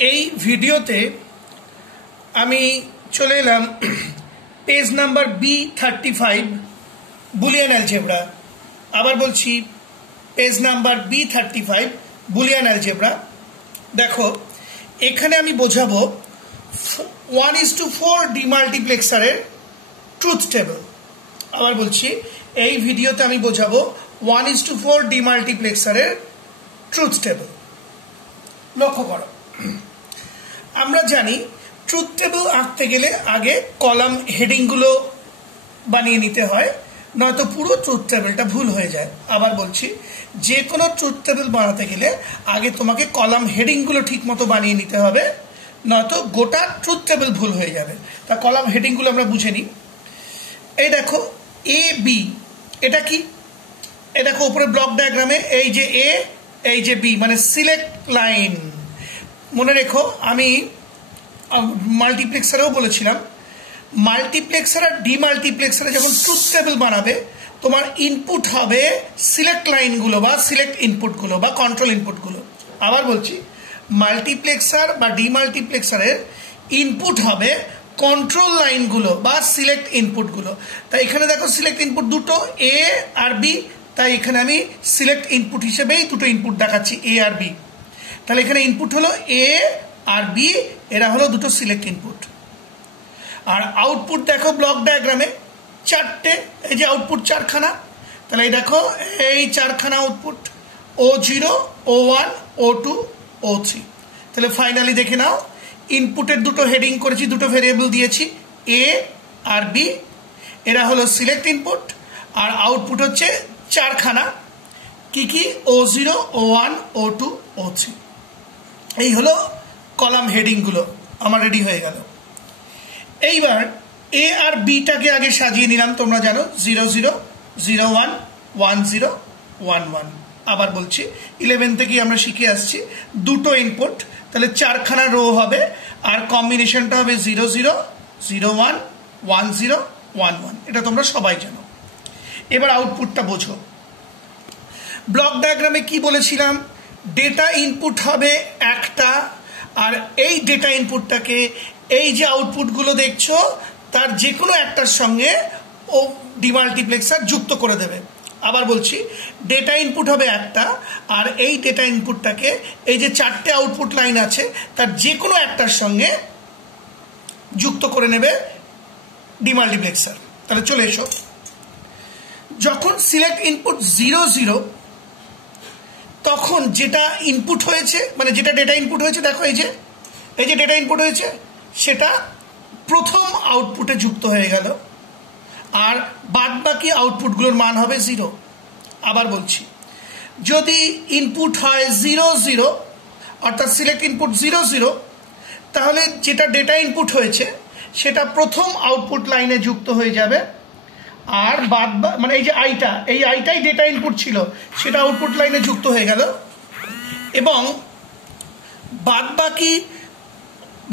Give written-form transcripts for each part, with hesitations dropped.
এই ভিডিওতে আমি চলে এলাম page number B35 Boolean algebra. আবার বলছি page number B35 Boolean algebra. দেখো এখানে আমি বোঝাবো 1:4 ডিমাল্টিপ্লেক্সারের ট্রুথ টেবল। আবার বলছি এই ভিডিওতে আমি বোঝাবো 1:4 ডিমাল্টিপ্লেক্সারের ট্রুথ টেবল। লক্ষ্য করো, আমরা জানি ট্রুথ টেবল আঁকতে গেলে আগে কলাম হেডিংগুলো বানিয়ে নিতে হয়, নয়তো পুরো ট্রুথ টেবিলটা ভুল হয়ে যায়। আবার বলছি যে কোনো ট্রুথ টেবিল বানাতে গেলে আগে তোমাকে কলাম হেডিংগুলো ঠিক মতো বানিয়ে নিতে হবে, নয়তো গোটা ট্রুথ টেবিল ভুল হয়ে যাবে। তা কলাম হেডিংগুলো আমরা বুঝে নিই। এই দেখো এ বি, এটা কি? এই দেখো উপরে ব্লক ডায়াগ্রামে এই যে এ, এই যে বি, মানে সিলেক্ট লাইন। মনে রেখো আমি মাল্টিপ্লেক্সারেও বলেছিলাম, মাল্টিপ্লেক্সার আর ডিমাল্টিপ্লেক্সারে যখন ট্রুথ টেবিল বানাবে তোমার ইনপুট হবে সিলেক্ট লাইনগুলো বা সিলেক্ট ইনপুটগুলো বা কন্ট্রোল ইনপুটগুলো। আবার বলছি মাল্টিপ্লেক্সার বা ডিমাল্টিপ্লেক্সারের ইনপুট হবে কন্ট্রোল লাইনগুলো বা সিলেক্ট ইনপুটগুলো। তাই এখানে দেখো সিলেক্ট ইনপুট দুটো এ আর বি, তাই এখানে আমি সিলেক্ট ইনপুট হিসেবেই দুটো ইনপুট দেখাচ্ছি এ আর বি। তাহলে এখানে ইনপুট হলো এ আর বি, এরা হলো দুটো সিলেক্ট ইনপুট। আর আউটপুট দেখো ব্লক ডায়াগ্রামে চারটে, এই যে আউটপুট চারখানা। তাহলে এই দেখো এই চারখানা output O0, O1, O2, O3। তাহলে ফাইনালি দেখে নাও ইনপুটের দুটো হেডিং করেছি, দুটো ভেরিয়েবল দিয়েছি এ আর বি, এরা হলো সিলেক্ট ইনপুট। আর আউটপুট হচ্ছে চারখানা, কি কি? O0, O1, O2, O3। এই হলো কলাম হেডিংগুলো আমার রেডি হয়ে গেল। এইবার এ আর বিটাকে আগে সাজিয়ে নিলাম, তোমরা জানো 0 0 0 1 1 0 1 1। আবার বলছি 11 থেকেই আমরা শিখে আসছি দুটো ইনপুট, তাহলে চারখানা রো হবে আর কম্বিনেশনটা হবে 0 0 0 1 1 0 1 1। এটা তোমরা সবাই জানো। এবার আউটপুটটা বোঝো। ব্লক ডায়াগ্রামে কি বলেছিলাম? ডেটা ইনপুট হবে একটা, আর এই ডেটা ইনপুটটাকে এই যে আউটপুটগুলো দেখছো তার যে কোনো একটার সঙ্গে ও ডিমাল্টিপ্লেক্সার যুক্ত করে দেবে। আবার বলছি ডেটা ইনপুট হবে একটা, আর এই ডেটা ইনপুটটাকে এই যে চারটে আউটপুট লাইন আছে তার যে কোনো একটার সঙ্গে যুক্ত করে নেবে ডিমাল্টিপ্লেক্সার। তাহলে চলে এসো, যখন সিলেক্ট ইনপুট 0 0 তখন যেটা ইনপুট হয়েছে, মানে যেটা ডেটা ইনপুট হয়েছে, দেখো এই যে ডেটা ইনপুট হয়েছে সেটা প্রথম আউটপুটে যুক্ত হয়ে গেল, আর বাদ বাকি আউটপুটগুলোর মান হবে 0। আবার বলছি যদি ইনপুট হয় 0 0 অর্থাৎ সিলেক্ট ইনপুট 0 0, তাহলে যেটা ডেটা ইনপুট হয়েছে সেটা প্রথম আউটপুট লাইনে যুক্ত হয়ে যাবে, আর মানে এই যে আইটাই ডেটা ইনপুট ছিল সেটা আউটপুট লাইনে যুক্ত হয়ে গেল, এবং বাদ বাকি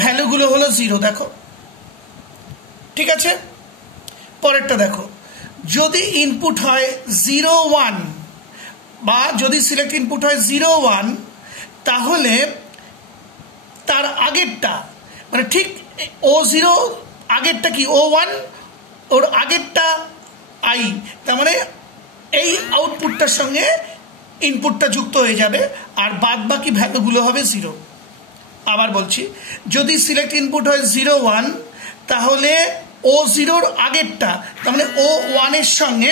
ভ্যালুগুলো হলো 0। দেখো ঠিক আছে। পরেরটা দেখো, যদি ইনপুট হয় 0 1 বা যদি সিলেক্ট ইনপুট হয় 0 1, তাহলে তার আগেরটা মানে ঠিক O0 আগেরটা কি O1, ওর আগেরটা I, তার মানে এই আউটপুটটার সঙ্গে ইনপুটটা যুক্ত হয়ে যাবে আর বাদ বাকি ভ্যালুগুলো হবে 0। আবার বলছি যদি সিলেক্ট ইনপুট হয় 0 1, তাহলে O0 আগেরটা তার মানে O1 এর সঙ্গে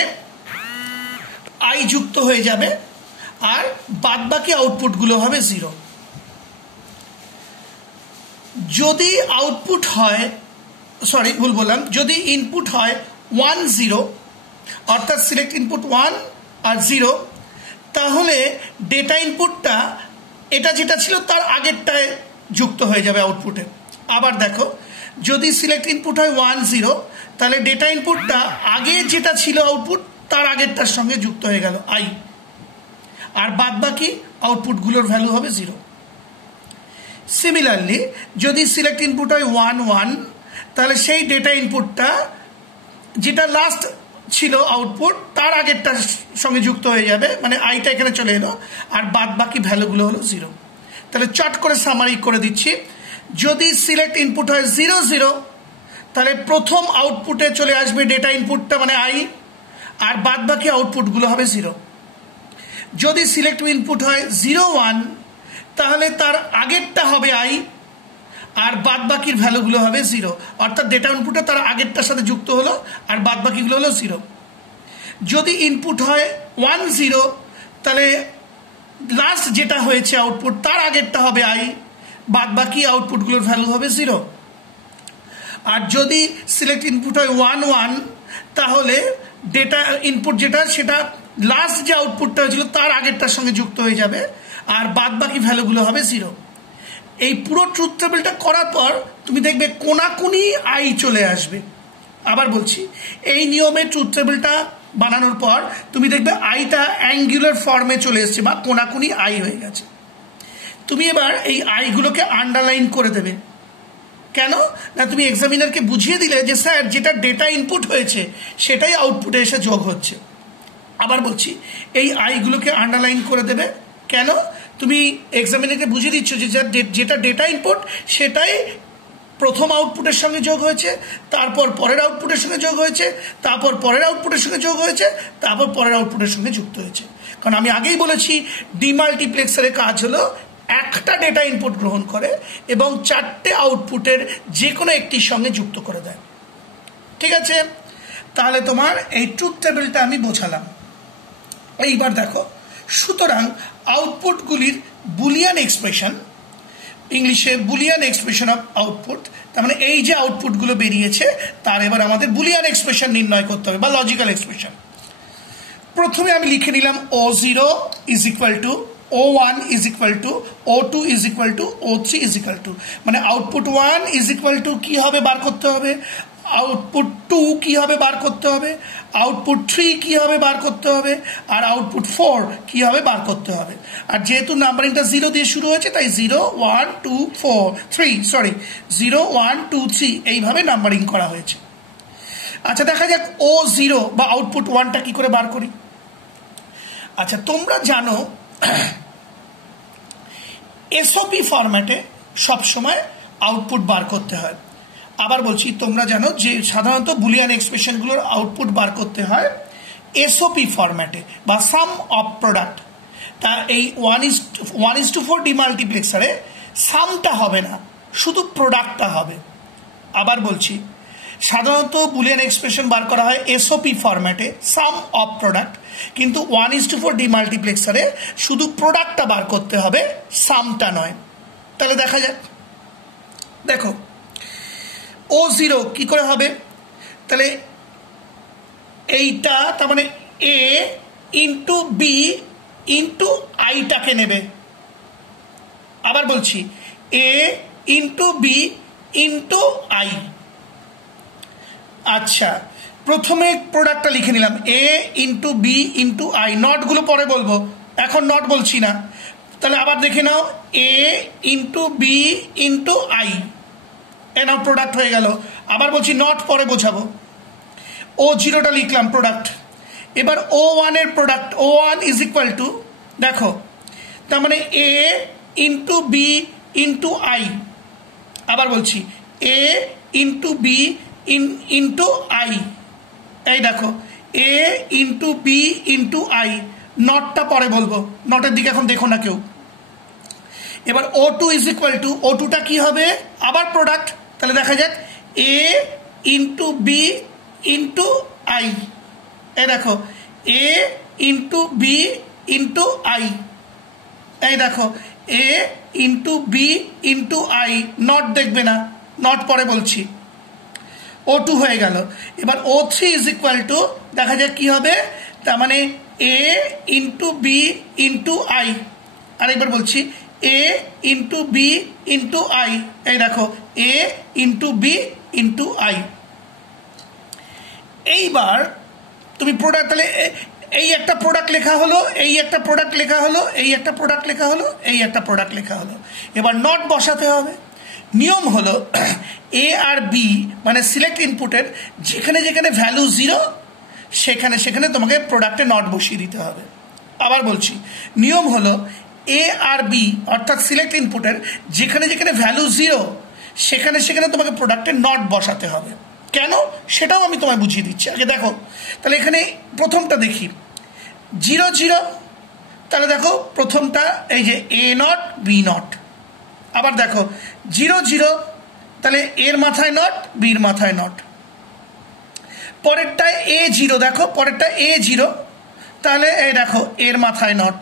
I যুক্ত হয়ে যাবে আর বাদ বাকি আউটপুটগুলো হবে 0। যদি আউটপুট হয়, ভুল বললাম, যদি ইনপুট হয় 1 0 অর্থাৎ সিলেক্ট ইনপুট 1 আর 0, তাহলে ডেটা ইনপুটটা এটা যেটা ছিল তার আগেরটায় যুক্ত হয়ে যাবে আউটপুটে। আবার দেখো যদি সিলেক্ট ইনপুট হয় 1 0, তাহলে ডেটা ইনপুটটা আগে যেটা ছিল আউটপুট তার আগেরটার সঙ্গে যুক্ত হয়ে গেল I, আর বাদ বাকি আউটপুটগুলোর ভ্যালু হবে 0। সিমিলারলি যদি সিলেক্ট ইনপুট হয় 1 1, তাহলে সেই ডেটা ইনপুটটা যেটা লাস্ট ছিল আউটপুট তার আগেরটার সঙ্গে যুক্ত হয়ে যাবে, মানে আইটা এখানে চলে এলো আর বাদ বাকি ভ্যালুগুলো হলো 0। তাহলে চট করে সামারি করে দিচ্ছি। যদি সিলেক্ট ইনপুট হয় 0 0, তাহলে প্রথম আউটপুটে চলে আসবে ডেটা ইনপুটটা মানে আই, আর বাদ বাকি আউটপুটগুলো হবে 0। যদি সিলেক্ট ইনপুট হয় 0 1, তাহলে তার আগেরটা হবে আই, আর বাদ বাকির ভ্যালুগুলো হবে 0, অর্থাৎ ডেটা ইনপুটটা তার আগেরটার সাথে যুক্ত হলো আর বাদ বাকিগুলো হলো 0। যদি ইনপুট হয় 1 0, তাহলে লাস্ট যেটা হয়েছে আউটপুট তার আগেরটা হবে আই, বাদ বাকি আউটপুটগুলোর ভ্যালু হবে 0। আর যদি সিলেক্ট ইনপুট হয় 1 1, তাহলে ডেটা ইনপুট যেটা সেটা লাস্ট যে আউটপুটটা হয়েছিল তার আগেরটার সঙ্গে যুক্ত হয়ে যাবে, আর বাদ বাকি ভ্যালুগুলো হবে 0। এই পুরো ট্রুথ টেবিলটা করার পর তুমি দেখবে কোনাকুনি আই চলে আসবে। আবার বলছি, এই নিয়মে ট্রুথ টেবিলটা বানানোর পর তুমি দেখবে আইটা অ্যাঙ্গুলার ফর্মে চলে এসছে বা কোনাকুনি আই হয়ে গেছে। তুমি এবার এই আইগুলোকে আন্ডারলাইন করে দেবে। কেন না, তুমি এক্সামিনারকে বুঝিয়ে দিলে যে স্যার যেটা ডেটা ইনপুট হয়েছে সেটাই আউটপুটে এসে যোগ হচ্ছে। আবার বলছি, এই আইগুলোকে আন্ডারলাইন করে দেবে। কেন, তুমি এক্সামিনারকে বুঝিয়ে দিচ্ছ যে যেটা ডেটা ইনপুট সেটাই প্রথম আউটপুটের সঙ্গে যোগ হয়েছে, তারপর পরের আউটপুটের সঙ্গে যোগ হয়েছে, তারপর পরের আউটপুটের সঙ্গে যোগ হয়েছে, তারপর পরের আউটপুটের সঙ্গে যুক্ত হয়েছে। কারণ আমি আগেই বলেছি ডিমাল্টিপ্লেক্সারের কাজ হলো একটা ডেটা ইনপুট গ্রহণ করে এবং 4টে আউটপুটের যে কোনো একটির সঙ্গে যুক্ত করে দেয়। ঠিক আছে, তাহলে তোমার এই ট্রুথ টেবিলটা আমি বোঝালাম। এইবার দেখো, সুতরাং আউটপুটগুলির বুলিয়ান এক্সপ্রেশন, ইংলিশে বুলিয়ান এক্সপ্রেশন অফ আউটপুট, তার মানে এই যে আউটপুটগুলো বেরিয়েছে তার এবার আমাদের বুলিয়ান এক্সপ্রেশন নির্ণয় করতে হবে বা লজিক্যাল এক্সপ্রেশন। প্রথমে আমি লিখে নিলাম O0 is equal to O1 is equal to O2 is equal to O3 is equal to, মানে আউটপুট 1 ইজ ইকুয়াল টু কি হবে বার করতে হবে, আউটপুট 2 কি হবে বার করতে হবে, আউটপুট 3 কি হবে বার করতে হবে, আর আউটপুট 4 কি হবে বার করতে হবে। আর যেহেতু নাম্বারিংটা 0 দিয়ে শুরু হয়েছে তাই 0 1 2 4 3 সরি 0 1 2 3 এইভাবে নাম্বারিং করা হয়েছে। আচ্ছা, দেখা যাক O0 বা আউটপুট 1টা কি করে বার করি। আচ্ছা, তোমরা জানো এসওপি ফরম্যাটে সবসময় আউটপুট বার করতে হয়। আবার বলছি, তোমরা জানো যে সাধারণত বুলিয়ান এক্সপ্রেশনগুলোর আউটপুট বার করতে হয় এসওপি ফরম্যাটে বা সাম অফ প্রোডাক্ট। তা এই 1:4 ডিমাল্টিপ্লেক্সারে সামটা হবে না, শুধু প্রোডাক্টটা হবে। আবার বলছি, সাধারণত বুলিয়ান এক্সপ্রেশন বার করা হয় এসওপি ফরম্যাটে সাম অফ প্রোডাক্ট, কিন্তু 1:4 ডিমাল্টিপ্লেক্সারে শুধু প্রোডাক্টটা বার করতে হবে, সামটা নয়। তাহলে দেখা যাক, দেখো O0 কি করে হবে, তাহলে এইটা তার মানে A ইন্টু বি ইন্টু আইটাকে নেবে। আবার বলছি, A into B into I. আচ্ছা, প্রথমে প্রোডাক্টটা লিখে নিলাম A into B into I, নটগুলো পরে বলবো, এখন নট বলছি না। তাহলে আবার দেখে নাও, A into B into I, এ নাও প্রোডাক্ট হয়ে গেল। আবার বলছি নট পরে বোঝাবো। O0টা লিখলাম প্রোডাক্ট। এবার O1 এর product, O1 is equal to, দেখো তার মানে A into B into I. আবার বলছি A into B into I, এই দেখো A into B into I, নটটা পরে বলবো, নটের দিকে এখন দেখো না কেউ। এবার O2 ইজ ইকুয়াল টু, O2টা কি হবে, আবার প্রোডাক্ট। তাহলে দেখা যাক A into B into I, এই দেখো A into B into I, এই দেখো A into B into I, not দেখবে না, নট পরে বলছি। O2 হয়ে গেল। এবার O3 ইজ ইকুয়াল টু, দেখা যাক কি হবে, তার মানে A into B into I, আরেকবার বলছি A into B into I, এই দেখো A into B into I. এইবার তুমি প্রোডাক্ট, তাহলে এই একটা প্রোডাক্ট লেখা হলো, এই একটা প্রোডাক্ট লেখা হলো, এই একটা প্রোডাক্ট লেখা হলো, এই একটা প্রোডাক্ট লেখা হলো। এবার নট বসাতে হবে। নিয়ম হলো A আর বি মানে সিলেক্ট ইনপুটের যেখানে যেখানে ভ্যালু 0 সেখানে সেখানে তোমাকে প্রোডাক্টে নট বসিয়ে দিতে হবে। আবার বলছি, নিয়ম হলো এ আর বি অর্থাৎ সিলেক্ট ইনপুটের যেখানে যেখানে ভ্যালু 0 সেখানে সেখানে তোমাকে প্রোডাক্টে নট বসাতে হবে। কেন সেটাও আমি তোমায় বুঝিয়ে দিচ্ছি। আগে দেখো, তাহলে এখানে প্রথমটা দেখি 0 0, তাহলে দেখো প্রথমটা এই যে এ নট বি নট। আবার দেখো 0 0, তাহলে এর মাথায় নট বির মাথায় নট। পরেরটায় এ 0, দেখো পরেরটা এ 0, তাহলে এই দেখো এর মাথায় নট।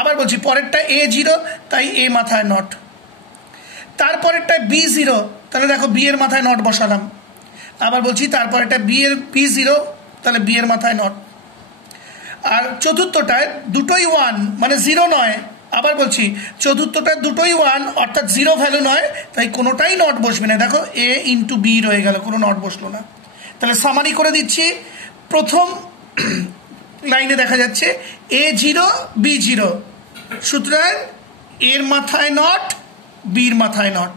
আবার বলছি পরেরটা এ 0, তাই এ মাথায় নট। তারপরেরটায় বি 0, তাহলে দেখো বি এর মাথায় নট বসালাম। আবার বলছি তারপরেরটা বি 0, তাহলে বি এর মাথায় নট। আর চতুর্থটায় দুটোই 1 মানে 0 নয়। আবার বলছি চতুর্থটায় দুটোই 1 অর্থাৎ 0 ভ্যালু নয়, তাই কোনোটাই নট বসবে না। দেখো এ ইন্টু বি রয়ে গেল, কোনো নট বসলো না। তাহলে সামারি করে দিচ্ছি, প্রথম লাইনে দেখা যাচ্ছে এ 0 বি 0, সুতরাং এর মাথায় নট বির মাথায় নট।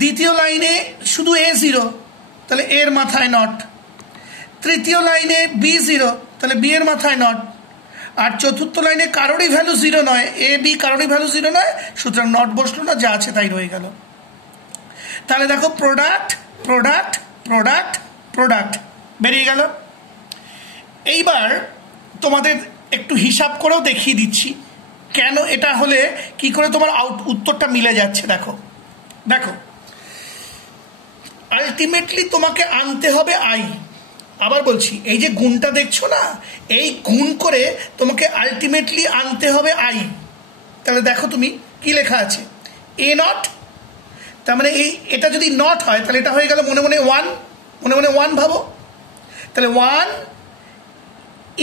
দ্বিতীয় লাইনে শুধু এ 0, তাহলে এর মাথায় নট। তৃতীয় লাইনে বি 0, তাহলে বি এর মাথায় নট। আর চতুর্থ লাইনে কারোরই ভ্যালু 0 নয়, এ বি কারোরই ভ্যালু 0 নয়, সুতরাং নট বসলো না, যা আছে তাই রয়ে গেল। তাহলে দেখো প্রোডাক্ট প্রোডাক্ট প্রোডাক্ট প্রোডাক্ট বেরিয়ে গেল। এইবার তোমাদের একটু হিসাব করেও দেখিয়ে দিচ্ছি কেন এটা হলে কি করে তোমার উত্তরটা মিলে যাচ্ছে। দেখো দেখো আলটিমেটলি তোমাকে আনতে হবে আই। আবার বলছি এই যে গুণটা দেখছো না, এই গুণ করে তোমাকে আলটিমেটলি আনতে হবে আই। তাহলে দেখো তুমি কি লেখা আছে, এ নট, তার মানে এটা যদি নট হয় তাহলে এটা হয়ে গেল মনে মনে 1, মনে মনে 1 ভাবো। তাহলে 1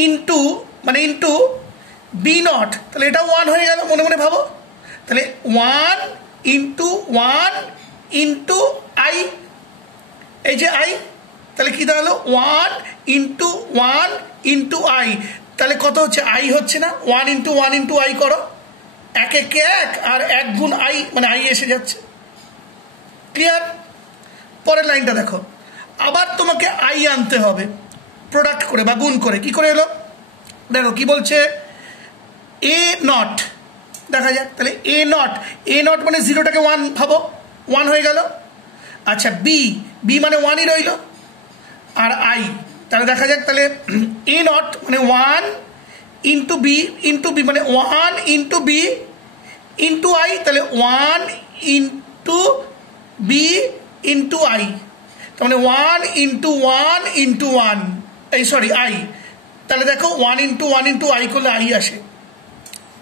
ইন্টু মানে ইন্টু বি নট, তাহলে এটা 1 হয়ে গেল, মনে মনে ভাবো। তাহলে 1 ইন্টু 1 ইন্টু আই, এই যে আই, তাহলে কি দাঁড়ালো 1 ইন্টু 1 ইন্টু আই, তাহলে কত হচ্ছে আই হচ্ছে না, 1 ইন্টু 1 ইন্টু আই করো, 1 1 1 আর 1 গুণ আই মানে আই এসে যাচ্ছে। ক্লিয়ার? পরের লাইনটা দেখো, আবার তোমাকে আই আনতে হবে প্রোডাক্ট করে বা গুণ করে। কি করে এলো দেখো, কি বলছে এ নট, দেখা যাক। তাহলে এ নট মানে 0টাকে 1 ভাবো, 1 হয়ে গেল। আচ্ছা বি মানে 1ই রইল, আর আই, তাহলে দেখা যাক। তাহলে এ নট মানে 1 ইন্টু বি মানে 1 ইন্টু বি ইন্টু আই, তাহলে 1 ইন্টু বি ইন্টু আই, তার মানে 1 ইন্টু 1 ইন্টু 1, এই সরি আই। তাহলে দেখো 1 ইন্টু 1 ইন্টু আই করলে আই আসে।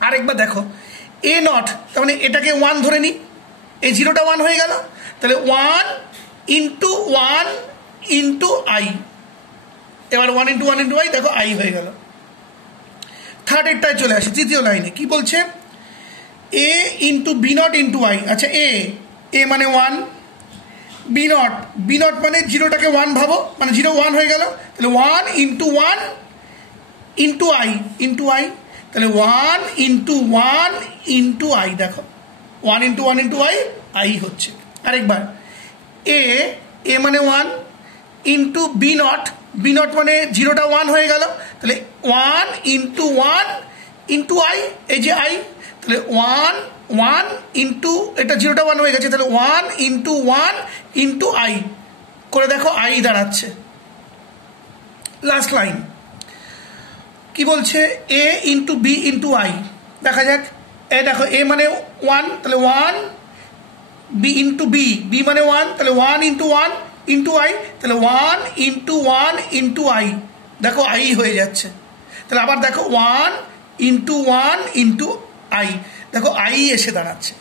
আরেকবার দেখো এ নট, তার মানে এটাকে 1 ধরে নিই, এই 0টা 1 হয়ে গেল, তাহলে 1 ইন্টু 1 ইন্টু আই, এবার 1 ইন্টু 1 ইন্টু আই, দেখো আই হয়ে গেল। থার্ড এরটায় চলে আসে, তৃতীয় লাইনে কি বলছে A into B not into I. আচ্ছা এ মানে 1, বি নট মানে 0টাকে 1 ভাবো, মানে 0 1 হয়ে গেল, তাহলে 1 ইন্টু 1 ইন্টু আই, তাহলে 1 ইন্টু 1 ইন্টু আই, দেখো 1 ইন্টু 1 ইন্টু আই হচ্ছে। আরেকবার এ মানে 1 ইন্টু বি নট মানে 0টা 1 হয়ে গেল, তাহলে 1 ইন্টু 1 ইন্টু আই, এই যে আই, তাহলে 1 ইন্টু এটা 0টা 1 হয়ে গেছে, তাহলে 1 ইন্টু 1 ইন্টু আই করে দেখো আই দাঁড়াচ্ছে। লাস্ট লাইন কি বলছে A into B into I, দেখা যাক। দেখো এ মানে 1, তাহলে 1 বি ইন্টু বি মানে 1, তাহলে 1 ইন্টু 1 ইন্টু আই, তাহলে 1 ইন্টু 1 ইন্টু আই, দেখো আই হয়ে যাচ্ছে। তাহলে আবার দেখো 1 ইন্টু 1 ইন্টু আই, দেখো আই এসে দাঁড়াচ্ছে।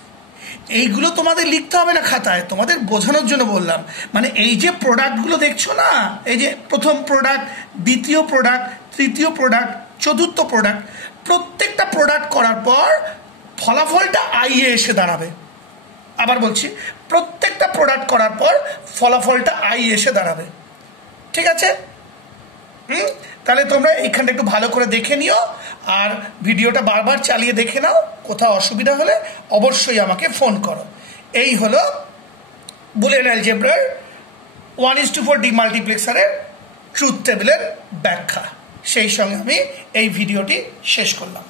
এইগুলো তোমাদের লিখতে হবে না খাতায়, তোমাদের বোঝানোর জন্য বললাম। মানে এই যে প্রোডাক্টগুলো দেখছো না, এই যে প্রথম প্রোডাক্ট, দ্বিতীয় প্রোডাক্ট, তৃতীয় প্রোডাক্ট, চতুর্থ প্রোডাক্ট, প্রত্যেকটা প্রোডাক্ট করার পর ফলাফলটা আই এ এসে দাঁড়াবে। আবার বলছি প্রত্যেকটা প্রোডাক্ট করার পর ফলাফলটা আই এসে দাঁড়াবে। ঠিক আছে? তাহলে তোমরা এইখানটা একটু ভালো করে দেখে নিও, আর ভিডিওটা বারবার চালিয়ে দেখে নাও। কোথাও অসুবিধা হলে অবশ্যই আমাকে ফোন করো। এই হলো বুলিয়ান অ্যালজেব্রার 1:4 ডিমাল্টিপ্লেক্সারের ট্রুথ টেবিলের ব্যাখ্যা। সেই সঙ্গে আমি এই ভিডিওটি শেষ করলাম।